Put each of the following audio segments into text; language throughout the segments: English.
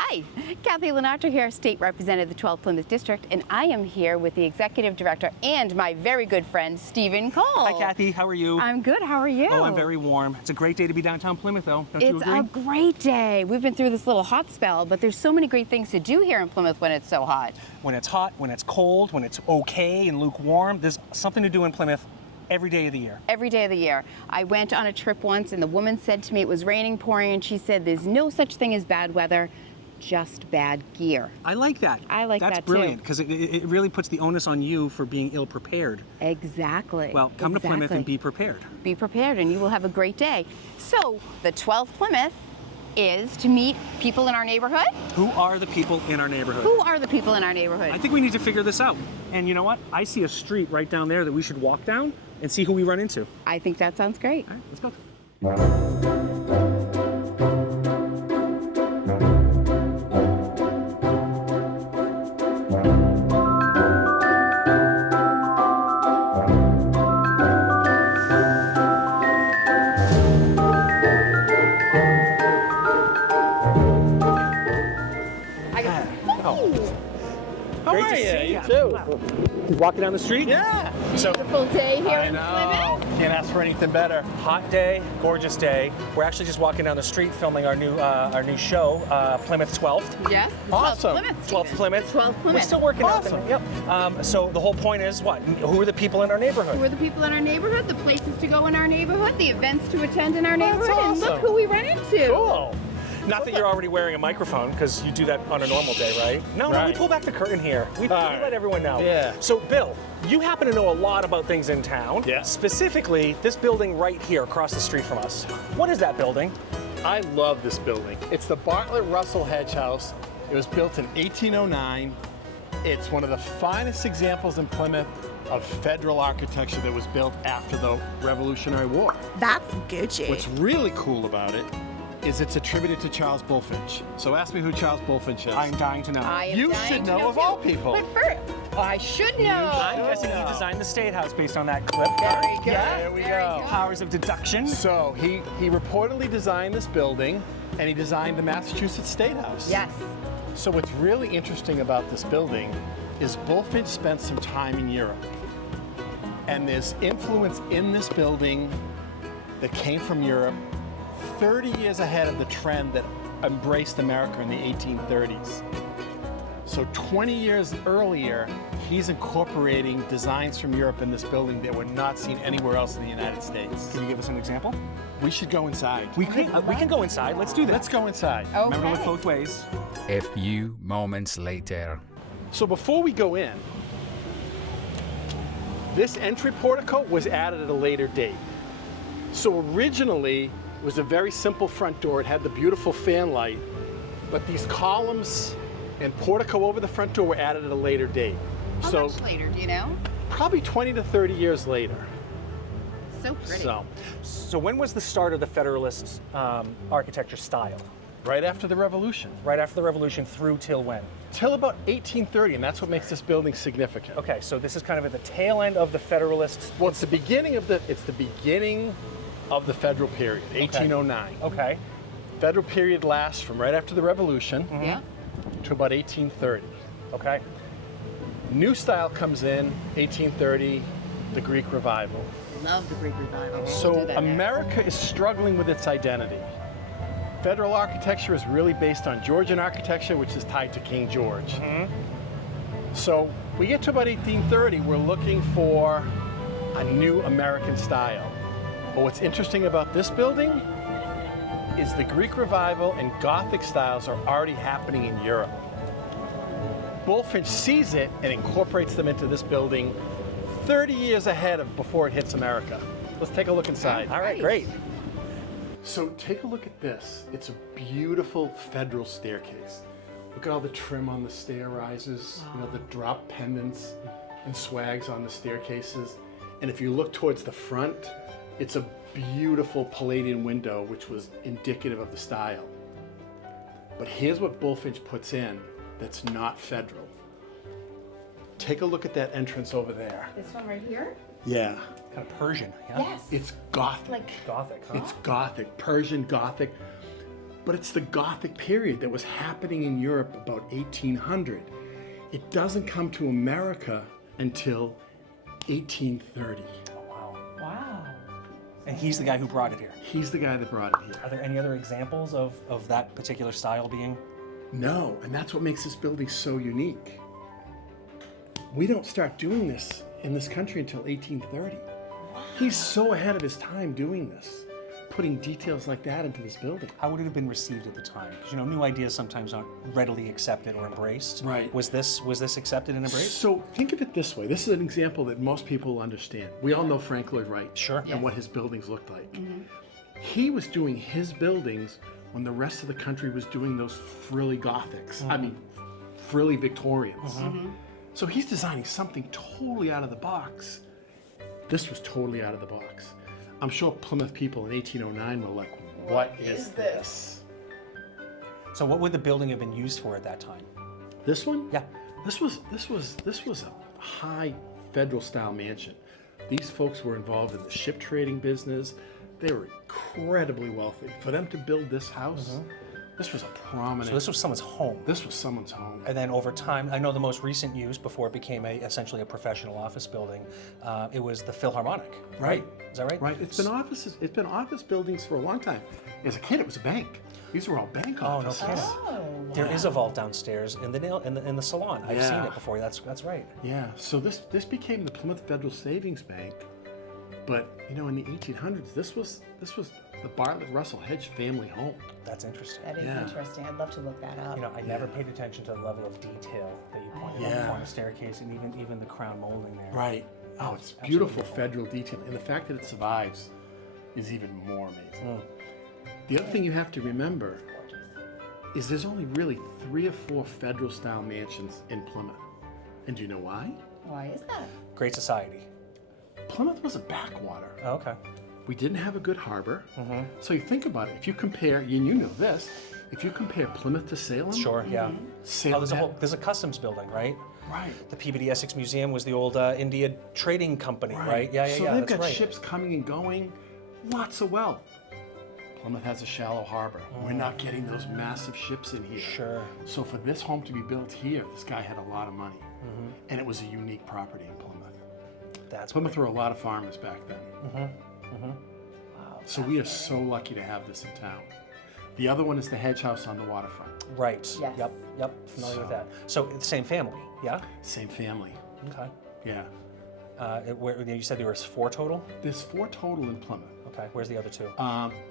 Hi, Kathy LaNatra here, State Representative of the 12th Plymouth District, and I am here with the Executive Director and my very good friend, Stephen Cole. Hi, Kathy. How are you? I'm good. How are you? Oh, I'm very warm. It's a great day to be downtown Plymouth, though. Don't you agree? It's a great day. We've been through this little hot spell, but there's so many great things to do here in Plymouth when it's so hot. When it's hot, when it's cold, when it's okay and lukewarm, there's something to do in Plymouth every day of the year. Every day of the year. I went on a trip once, and the woman said to me it was raining, pouring, and she said there's no such thing as bad weather, just bad gear. I like that. I like that, too. That's brilliant, because it really puts the onus on you for being ill-prepared. Exactly. Well, come to Plymouth and be prepared. Be prepared, and you will have a great day. So, the 12th Plymouth is to meet people in our neighborhood. Who are the people in our neighborhood? Who are the people in our neighborhood? I think we need to figure this out. And you know what? I see a street right down there that we should walk down and see who we run into. I think that sounds great. All right, let's go. Walking down the street? Yeah. Beautiful day here in know. Plymouth. Can't ask for anything better. Hot day, gorgeous day. We're actually just walking down the street filming our new show, Plymouth 12th. Yes. Awesome. 12th Plymouth. 12th Plymouth. We're still working Awesome. on it. Yep. So the whole point is what? Who are the people in our neighborhood? Who are the people in our neighborhood, the places to go in our neighborhood, the events to attend in our neighborhood, and look awesome. who we run into. Cool. Not that you're already wearing a microphone, because you do that on a normal day, right? No, we Right. pull back the curtain here. We right. let everyone know. Yeah. So, Bill, you happen to know a lot about things in town. Yeah. Specifically, this building right here across the street from us. What is that building? I love this building. It's the Bartlett Russell Hedge House. It was built in 1809. It's one of the finest examples in Plymouth of federal architecture that was built after the Revolutionary War. That's Gucci. What's really cool about it is it's attributed to Charles Bulfinch. So ask me who Charles Bulfinch is. I'm dying to know. I am You dying should to know of too. all people. But first, I should know. I'm guessing he designed the State House based on that clip. Very good. There we Very go. good. Powers of deduction. So he reportedly designed this building, and he designed the Massachusetts State House. Yes. So what's really interesting about this building is Bulfinch spent some time in Europe. And there's influence in this building that came from Europe 30 years ahead of the trend that embraced America in the 1830s. So 20 years earlier, he's incorporating designs from Europe in this building that were not seen anywhere else in the United States. Can you give us an example? We should go inside. We can go inside. Let's do that. Let's go inside. Remember to look Okay. both ways. A few moments later. So before we go in, this entry portico was added at a later date. So originally, it was a very simple front door. It had the beautiful fan light, but these columns and portico over the front door were added at a later date. How So much later, do you know? probably 20 to 30 years later. So pretty. So when was the start of the Federalist architecture style? Right after the Revolution, Right after the Revolution through till when? till about 1830, and that's what makes this building significant. Okay, so this is kind of at the tail end of the Federalist. Well, it's the beginning of the federal period, 1809. Okay. Federal period lasts from right after the Revolution Yeah. to about 1830. Okay. New style comes in 1830, the Greek Revival. Love the Greek Revival. We'll So do that next. America is struggling with its identity. Federal architecture is really based on Georgian architecture, which is tied to King George. So we get to about 1830, we're looking for a new American style. But what's interesting about this building is the Greek Revival and Gothic styles are already happening in Europe. Bulfinch sees it and incorporates them into this building 30 years ahead of before it hits America. Let's take a look inside. All right, great. So take a look at this. It's a beautiful federal staircase. Look at all the trim on the stair rises, you know, the drop pendants and swags on the staircases. And if you look towards the front, it's a beautiful Palladian window, which was indicative of the style. But here's what Bulfinch puts in that's not federal. Take a look at that entrance over there. This one right here? Yeah. Kind of Persian, yeah? Yes. It's Gothic. Like Gothic, huh? It's Gothic, Persian Gothic. But it's the Gothic period that was happening in Europe about 1800. It doesn't come to America until 1830. Wow. And he's the guy who brought it here. He's the guy that brought it here. Are there any other examples of that particular style being? No, and that's what makes this building so unique. We don't start doing this in this country until 1830. He's so ahead of his time doing this, putting details like that into this building. How would it have been received at the time? Because new ideas sometimes aren't readily accepted or embraced. Right. Was this accepted and embraced? So think of it this way. This is an example that most people understand. We all know Frank Lloyd Wright. Sure. And what his buildings looked like. He was doing his buildings when the rest of the country was doing those frilly Gothics. I mean, frilly Victorians. So he's designing something totally out of the box. This was totally out of the box. I'm sure Plymouth people in 1809 were like, what is this? So what would the building have been used for at that time? This one? Yeah. This was a high federal style mansion. These folks were involved in the ship trading business. They were incredibly wealthy. For them to build this house, this was a prominent. So this was someone's home. This was someone's home. And then over time, I know the most recent use before it became essentially a professional office building, it was the Philharmonic, right? Is that right? Right. It's been offices. It's been office buildings for a long time. As a kid, it was a bank. These were all bank offices. kidding. There is a vault downstairs in the salon. I've seen Yeah. it before. That's right. Yeah. So this became the Plymouth Federal Savings Bank, but in the 1800s, this was the Bartlett Russell Hedge family home. That's interesting. That is interesting. I'd love to look that up. I never paid attention to the level of detail that you pointed out on the staircase and even the crown molding there. Right. Oh, it's beautiful federal detail, and the fact that it survives is even more amazing. The other thing you have to remember is there's only really 3 or 4 federal style mansions in Plymouth. And do you know why? Why is that? Great society. Plymouth was a backwater. Oh, okay. We didn't have a good harbor. So you think about it. If you compare, and you know this, if you compare Plymouth to Salem, Sure. Yeah. Salem There's a customs building, right? right. The Peabody Essex Museum was the old India Trading Company, right? Yeah. So they've That's got right. ships coming and going, lots of wealth. Plymouth has a shallow harbor. We're not getting those massive ships in here. Sure. So for this home to be built here, this guy had a lot of money. And it was a unique property in Plymouth. That's Plymouth were a lot of farmers back then. Wow. So we are so lucky to have this in town. The other one is the Hedge House on the waterfront. right. Yes. Yep. Familiar with that. So it's the same family, yeah? Same family. Okay. Yeah. You said there was 4 total? There's 4 total in Plymouth. Okay. Where's the other 2?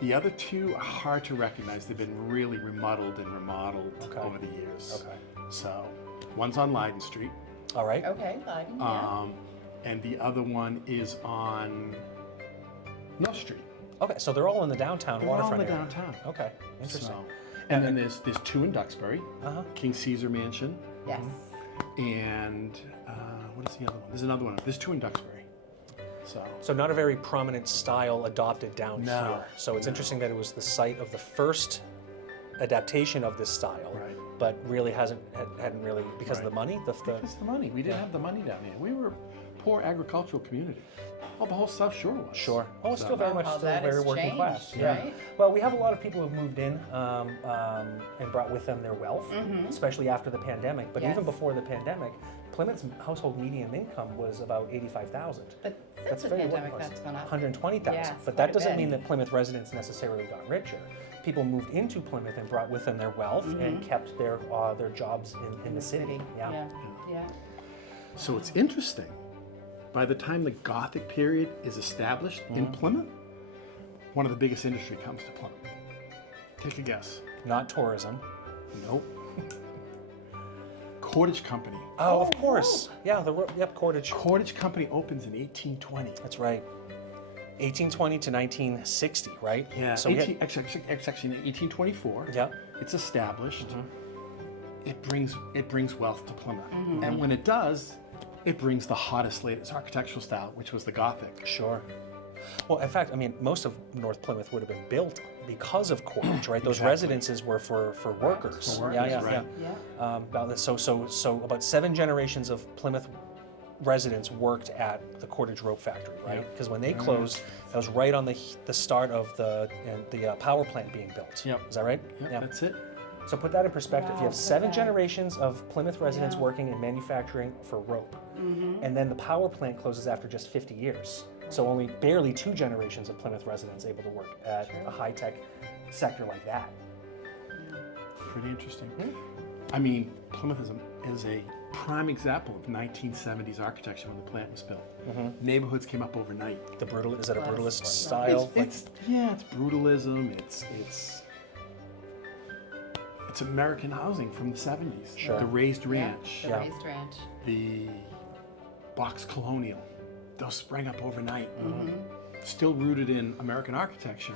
The other 2 are hard to recognize. They've been really remodeled Okay. over the years. Okay. So one's on Leiden Street, All right. Okay, Leiden, yeah. and the other one is on North Street. Okay. So they're all in the downtown They're all in waterfront the area. downtown. Okay. Interesting. So, and then there's 2 in Duxbury, King Caesar Mansion, Yes. and what is the other one? There's another one. There's 2 in Duxbury. So not a very prominent style adopted down No, here. So it's interesting that it was the site of the first adaptation of this style, Right. but really hadn't really because of the money. It's the money. We didn't have the money down here. We were a poor agricultural community. Well, the whole South Shore was. Sure. Oh, it's still very much How still that very has working changed, class. right? Well, we have a lot of people who've moved in and brought with them their wealth, especially after the pandemic. But Yes. even before the pandemic, Plymouth's household median income was about $85,000. But since the very pandemic, workplace. that's gone up. 120,000. Yes, But quite that a doesn't bit. mean that Plymouth residents necessarily got richer. People moved into Plymouth and brought with them their wealth and kept their jobs in the city. Yeah. So it's interesting. By the time the Gothic period is established in Plymouth, one of the biggest industry comes to Plymouth. Take a guess. Not tourism. Nope. Cordage Company. Oh, of course. Yeah, Cordage. Cordage Company opens in 1820. That's right. 1820 to 1960, right? Yeah. So Actually, in 1824. Yeah. It's established. It brings wealth to Plymouth, and when it does, it brings the hottest, latest architectural style, which was the Gothic. Sure. Well, in fact, I mean, most of North Plymouth would have been built because of Cordage, right? Those Exactly. residences were for workers. For workers, yeah. right. Yeah. So about 7 generations of Plymouth residents worked at the cordage rope factory, right? Because when they closed, that was right on the start of the power plant being built. Yep. Is that right? Yeah, that's it. So put that in perspective. Wow, You have put 7 that- generations of Plymouth residents Yeah. working in manufacturing for rope. And then the power plant closes after just 50 years. So only barely 2 generations of Plymouth residents able to work at a high-tech sector like that. Pretty interesting. I mean, Plymouth is a prime example of 1970s architecture when the plant was built. Neighborhoods came up overnight. Is it a brutalist It's- style? It's brutalism. It's American housing from the 70s. Sure. The raised ranch, The Yeah. raised ranch. the box colonial. Those sprang up overnight. Still rooted in American architecture.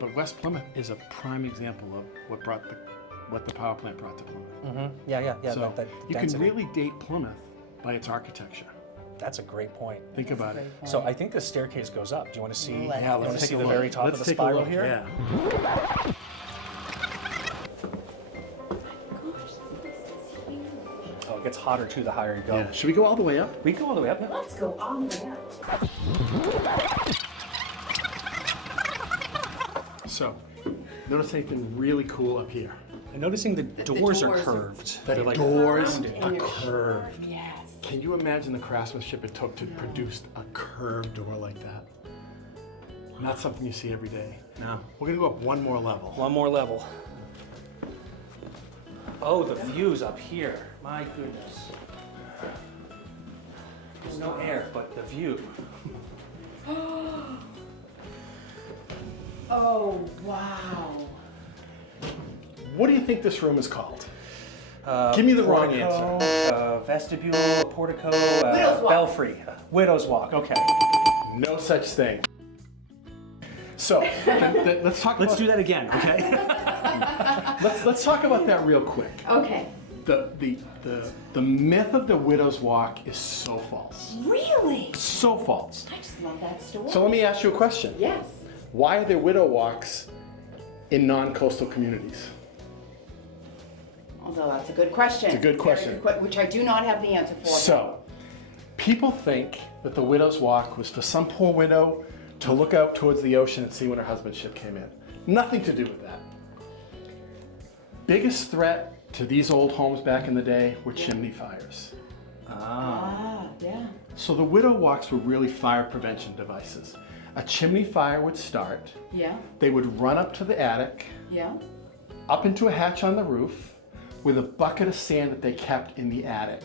But West Plymouth is a prime example of what the power plant brought to Plymouth. Yeah. So that you can density. really date Plymouth by its architecture. That's a great point. Think about it. So I think the staircase goes up. Do you want to see? Let's Yeah, you want let's to see take the a look. very top Let's of the take a spiral look. here? Yeah. Oh, it gets hotter too the higher you go. Yeah. Should we go all the way up? We go all the way up. Let's go all the way up. So, notice anything really cool up here. And noticing the doors are doors are- curved. The They're like doors rounded. are curved. Yes. Can you imagine the craftsmanship it took to produce a curved door like that? Not something you see every day. No. We're gonna go up one more level. One more level. Oh, the views up here. My goodness. There's no air, but the view. Oh, wow. What do you think this room is called? Give me the wrong answer. Vestibule, portico, Widow's Walk. belfry. Widow's Walk, okay. No such thing. So, let's talk Let's about, do that again, okay? let's talk about that real quick. Okay. The myth of the Widow's Walk is so false. Really? So false. I just love that story. So let me ask you a question. Yes. Why are there widow walks in non-coastal communities? Although that's a good question. It's a good Very question. which I do not have the answer for. So, people think that the Widow's Walk was for some poor widow to look out towards the ocean and see when her husband's ship came in. Nothing to do with that. Biggest threat to these old homes back in the day were chimney fires. Yeah. So the widow walks were really fire prevention devices. A chimney fire would start, Yeah. they would run up to the attic, Yeah. up into a hatch on the roof with a bucket of sand that they kept in the attic.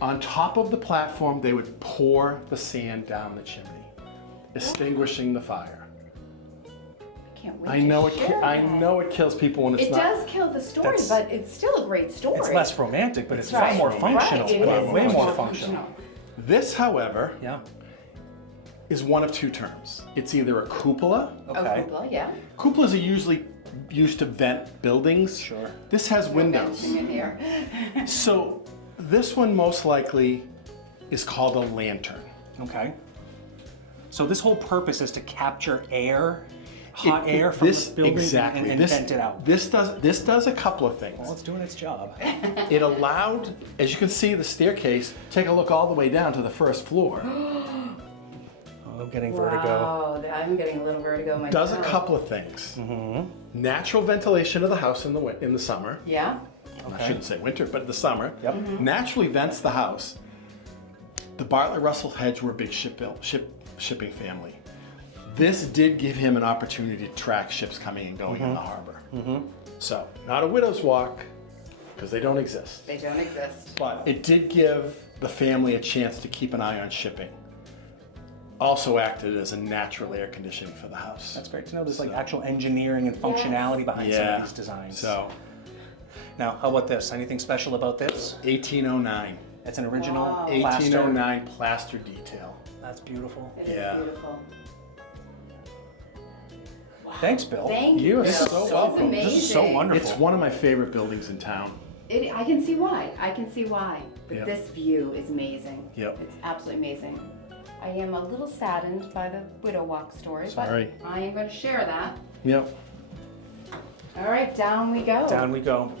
On top of the platform, they would pour the sand down the chimney, extinguishing the fire. I can't wait I know to it. share I that. know it kills people when it's It not. does kill the story, That's- but it's still a great story. It's less romantic, but it's far Right. more Right. functional. It is Way much more functional. This, however, Yeah. is one of two terms. It's either a cupola. Okay. Oh, cupola, yeah. Cupolas are usually used to vent buildings. Sure. This has windows. Venting in here. So this one most likely is called a lantern. Okay. So this whole purpose is to capture air, hot air from This the building exactly. and this, vent it out. This does a couple of things. Well, it's doing its job. It allowed, as you can see, the staircase. Take a look all the way down to the first floor. Oh, I'm getting vertigo. Wow, I'm getting a little vertigo myself. Does a couple of things. Natural ventilation of the house in the summer. Yeah. I shouldn't say winter, but the summer. Yep. Naturally vents the house. The Bartlett Russell Hedge were a big shipping family. This did give him an opportunity to track ships coming and going in the harbor. So, not a widow's walk, because they don't exist. They don't exist. But it did give the family a chance to keep an eye on shipping. Also acted as a natural air conditioning for the house. That's great to know. There's like actual engineering and functionality behind some of these designs. So, Now, how about this? Anything special about this? 1809. It's an original Wow. plaster. 1809 plaster detail. That's beautiful. It is Yeah. beautiful. Thanks, Bill. Thank you. You're Bill. so This welcome. amazing. This is so wonderful. It's one of my favorite buildings in town. I can see why. I can see why. But Yep. this view is amazing. Yep. It's absolutely amazing. I am a little saddened by the widow walk story, Sorry. but I am going to share that. Yep. All right, down we go. Down we go.